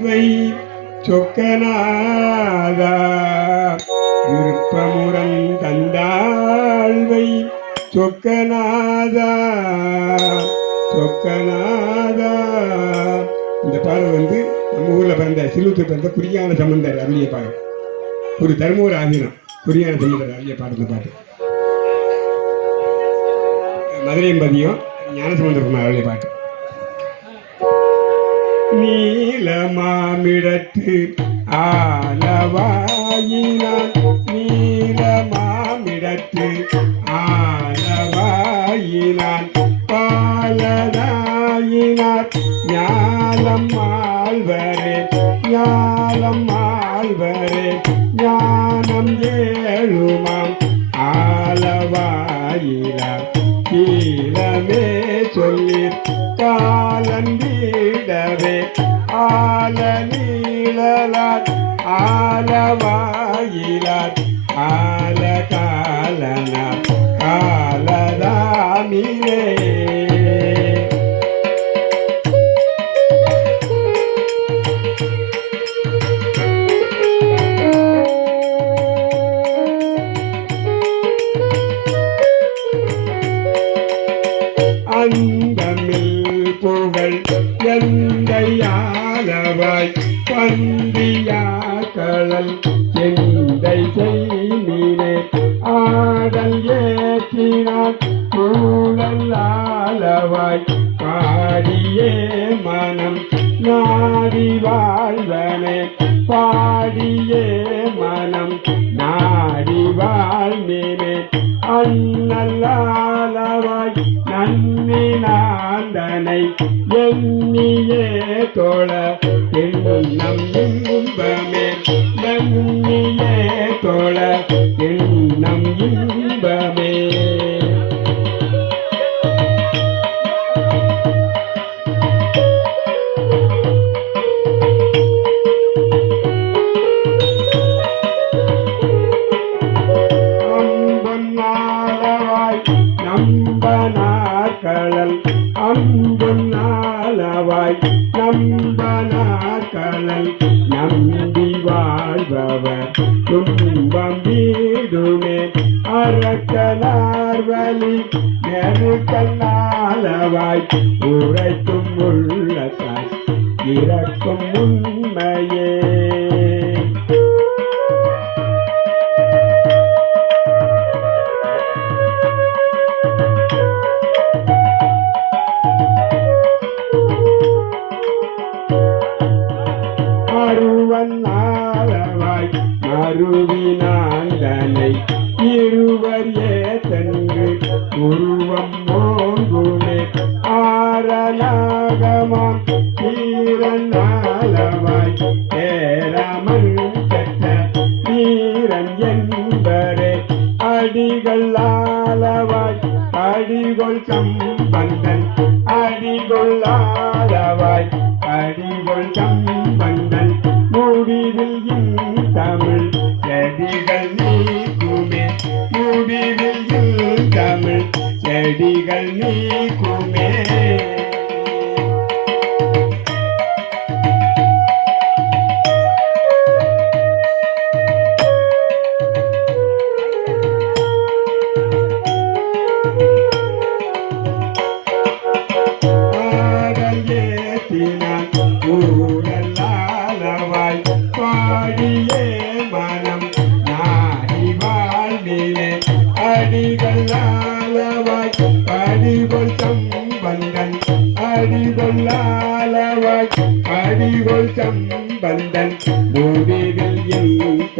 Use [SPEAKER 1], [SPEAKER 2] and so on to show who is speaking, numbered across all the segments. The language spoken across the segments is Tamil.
[SPEAKER 1] இவை சொக்கநாதா. விருப்பமுடன் தந்தாழ்வை சொக்கநாதா. சொக்கநாதா. இந்த பாடல் வந்து நம்ம ஊர்ல பிறந்த சிலுத்து பிறந்த குறியான சம்பந்தர் அருளிய பாடல். ஒரு தருமபுர ஆதீனம் குறியான சம்பந்தர் அருளிய பாடல் பாட்டு. மதுரையும் பதியம் ஞானசம்பந்தர் அருளிய பாட்டு. நீலமாமிடத்து ஆலவாயினான் நீலமாமிடத்து ஆலவாயினான் பாலதாயினார். ஞானம் ஆழ்வரே ஞானம் ஆழ்வரே ஞானம் ஏழுமாம். ஆலவாயினார். கீழமே சொல்லிற் காலந்தீடவே ஆல நீழலார் ஆலவாயிலார் எந்தையாலவாய் பந்தியாக்களல் எந்தை செய்தினே ஆடல் ஏற்றினார் கூழல் ஆலவாய் பாடியே மனம் நாடி வாழ்வனே பாடிய தனை எண்ணியே தோழ. எண்ணம் இன்பமே. நன்னியே தோழ. எண்ணம் நெருக்கல்லாலவாய் உரைக்கும் உள்ளத்தாய் இறக்கும் உண்மையே. அருவன்னாலவாய் மறுவினாந்தனை இருவர் ஏத்தன்று உருவம் அடிகொள் சம்பந்தன்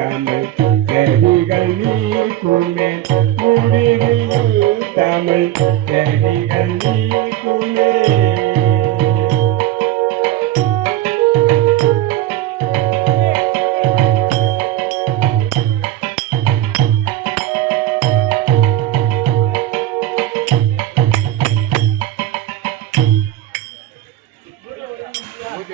[SPEAKER 1] Amen.